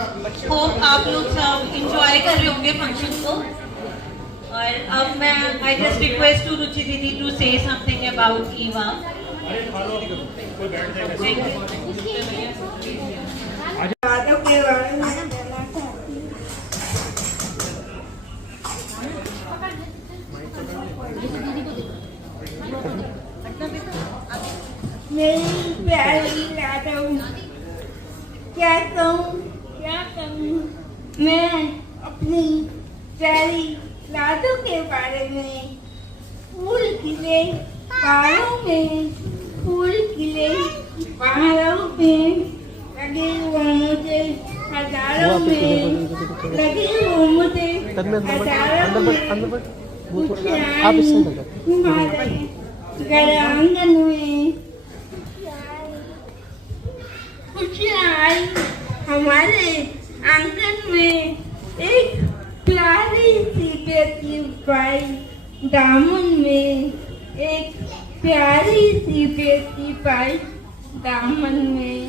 Hope आप लोग सब इंजॉय कर रहे होंगे फंक्शन को। और अब मैं आई जस्ट रिक्वेस्ट टू रुचि दीदी टू से समथिंग अबाउट ईवा। मेरी प्यारी लाडो, क्या कहूँ मैं अपनी प्यारी लाडो के बारे में। फूल खिले पहाड़ों में, फूल खिले पहाड़ों में, लगे वो मुझे हजारों में, लगे वो मुझे हजारों में, हमारे घर आंगन में खुशियाँ आई, हमारे आंगन में एक प्यारी सी बेटी पाई, दामन में एक प्यारी सी बेटी पाई, दामन में।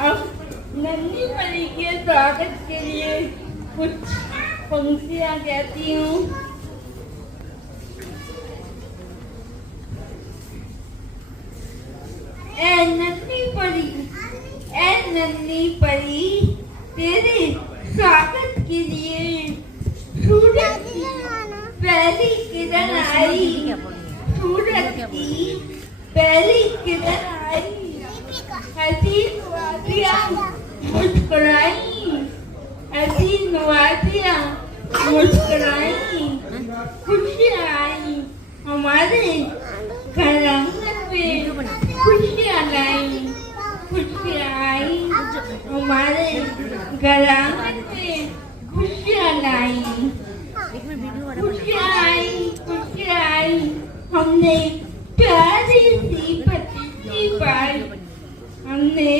अब नन्ही परी के स्वागत के लिए कुछ पंक्तियाँ कहती हूँ। ऐ नन्ही परी तेरे स्वागत के लिए सूरज की पहली किरण आई, सूरज की पहली किरण आई, हसीन वादियाँ मुस्कुराई, हसीन वादियाँ मुस्कुराई, खुशियाँ आई हमारे घर आंगन में, खुशियाँ लाई, खुशियाँ आई हमारे घर आंगन में, खुशियाँ लाई, खुशियाँ आई, खुशियाँ आई, हमने प्यारी सी भतीजी पाई, हमने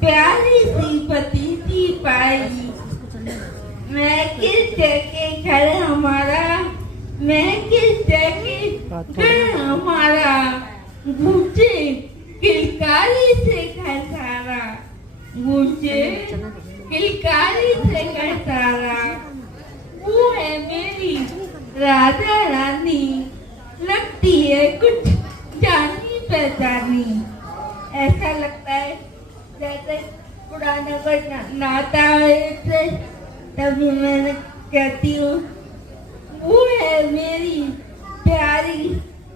प्यारी सी भतीजी पाई। मैं किस जगह घर हमारा, मैं किस जगह घर हमारा, गूंजे किलकारी से घर सारा, गूंजे किलकारी से घर सारा। वो है मेरी राधा रानी, लगती है कुछ जानी पहचानी। ऐसा लगता है जैसे पुराना कोई नाता है, तभी मैं कहती हूँ वो है मेरी प्यारी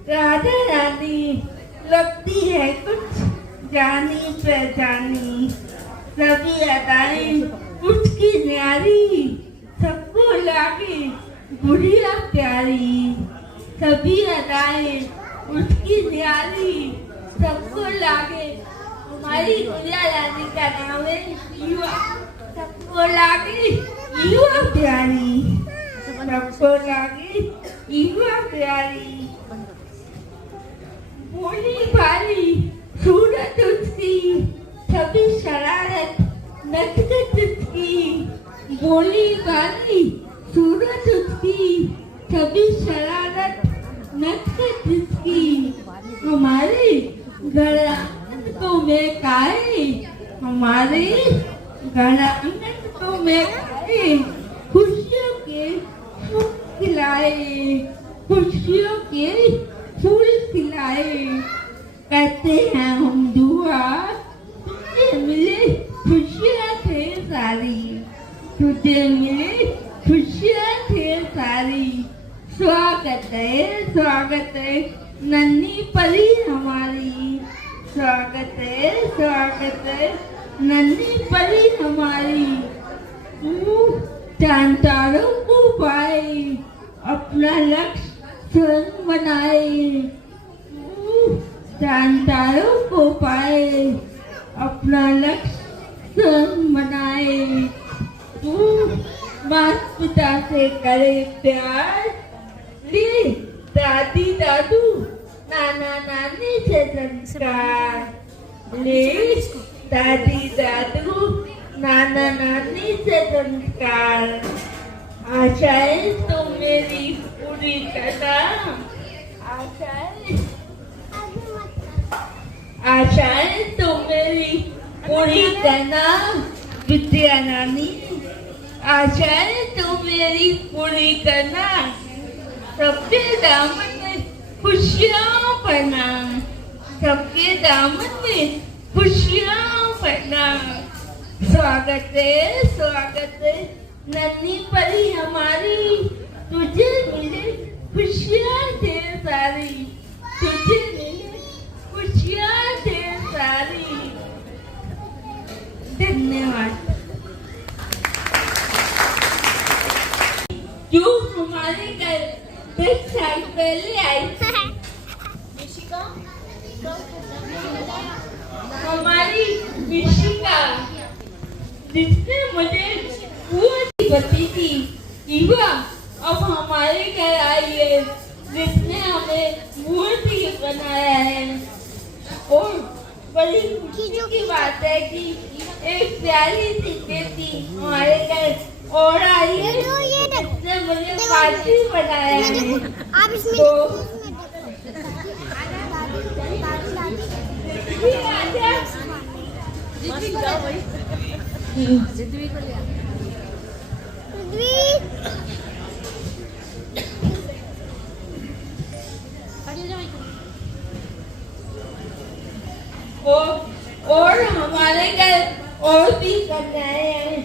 राधा रानी, लगती है कुछ जानी पहचानी। सभी अदाएं उसकी न्यारी, सबको लागे बुढ़िया प्यारी, सभी अदाएं उसकी न्यारी, सबको लागे। हमारी गुड़िया रानी का नाम है युवा, सबको लागे युवा प्यारी, सबको लागे युवा प्यारी। भोली भाली सूरत उसकी, सभी शरारत नटखट उसकी, भोली भाली सूरत उसकी, सभी शरारत नटखट उसकी। हमारे घर आंगन को महकाए, हमारे घर आंगन को महकाए, खुशियों के फूल खिलाए, खुशियों के फूल खिलाए। कहते हैं हम दुआ, तुझे मिले खुशियाँ ढेर सारी, तुझे मिले खुशियाँ ढेर सारी। स्वागत है नन्ही परी हमारी, स्वागत है नन्ही परी हमारी। तू चांद तारों को पाए, अपना लक्ष्य स्वयं बनाए, चांद तारों को पाए, अपना लक्ष्य स्वयं बनाए। तू माता पिता से करे प्यार, ले दादी दादू नाना नानी से संस्कार, ले दादी दादू नाना नानी से संस्कार। आशाएं तो मेरी पूरी करना, आशाएं तो मेरी पूरी तरह विद्या रानी, आशाएं तो मेरी पूरी करना, सबके दामन में खुशियाँ भरना, सबके दामन में खुशियाँ भरना। स्वागत है नन्ही परी हमारी, तुझे मिले खुशियाँ ढेर सारी, तुझे मिले खुशियाँ ढेर सारी। धन्यवाद। जो हमारे घर 10 साल पहले आई, हमारी मिशिका, जिसने मुझे पूरी बती थी, ईवा अब हमारे घर आई है, जिसने हमें मूर्ति बनाया है। और बड़ी खुशी की बात है कि एक प्यारी सी बेटी हमारे घर और आई है, जिसने मुझे पार्टी बनाया है। और हमारे घर और भी कन्याएं हैं,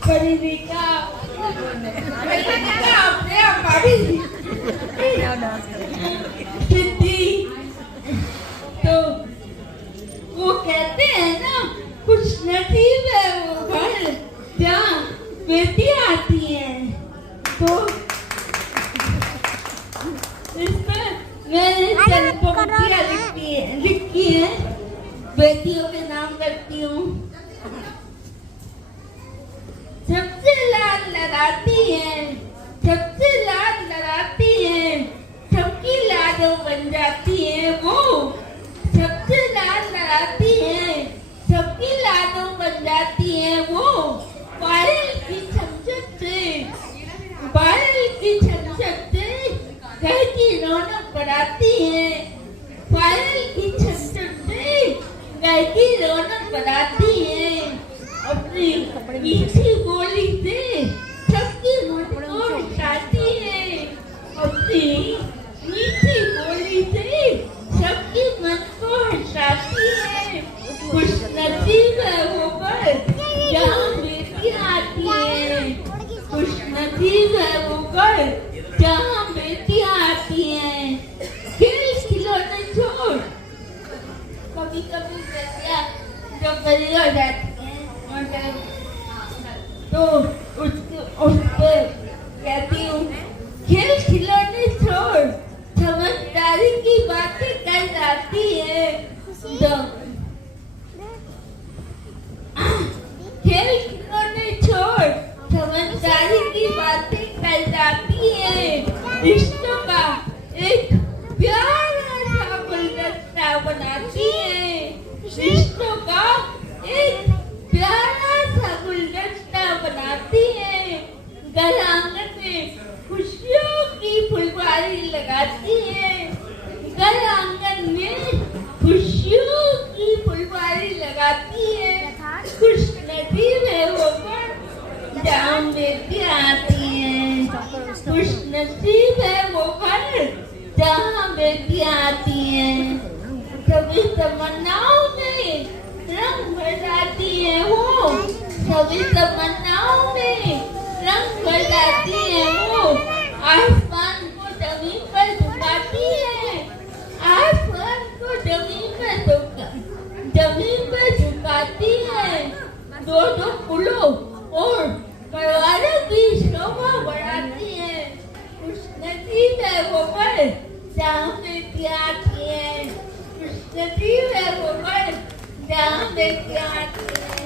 परिविका अपने हमारी सिद्धि। तो वो कहते हैं ना, कुछ नसीब है वो घर जहाँ बेटियां आती हैं। तो इसमें मैंने चंद पंक्तियां लिखी है, बेटियों के नाम करती हूँ। सबसे लाड लगाती हैं, सबसे लाड लगाती हैं, सबकी लाडों बन जाती हैं वो। सबसे लाड लगाती हैं, सबकी लाडों बन जाती हैं वो। पायल की छमछम से, पायल की छमछम से घर की रौनक बढ़ाती हैं। पायल की छमछम से घर की रौनक बढ़ाती है। अपनी मीठी बोली से सबकी मन को हंसाती है। अपनी मीठी बोली से सबकी मन को हंसाती है। खुश नसीब है वो घर जहाँ बेटियाँ आती हैं। खुश नसीब है वो घर जहाँ बेटियाँ आती हैं। खेल खिलौने छोड़, कभी कभी बेटियाँ जब बड़ी हो जाती हैं तो उस पर कहती हूँ, खेल खिलौने छोड़, समझदारी की बातें कर जाती है। तो खेल खिलौने छोड़, समझदारी की बातें कर जाती है। रिश्तों का एक प्यारा सा गुलदस्ता बनाती है। रिश्तों का एक प्यारा सा गुलदस्ता बनाती है। घर आंगन में खुशियों की फुलवारी लगाती है। घर आंगन में खुशियों की फुलवारी लगाती है। खुश नसीब है वो घर जहाँ बेटियाँ आती हैं। खुश नसीब है वो घर जहाँ बेटियाँ आती हैं। सभी तमन्नाओं में रंग भर जाती है वो। सभी तमन्नाओं में रंग भर जाती है वो। आसमान को जमीन पर झुकाती है। आसमान को जमीन पर झुकाती है। दो दो फूलों और परिवारों की शोभा बढ़ाती है। खुश नसीब है वो घर जहाँ बेटियाँ आती हैं। खुश नसीब है वो घर जहाँ बेटियाँ आती हैं।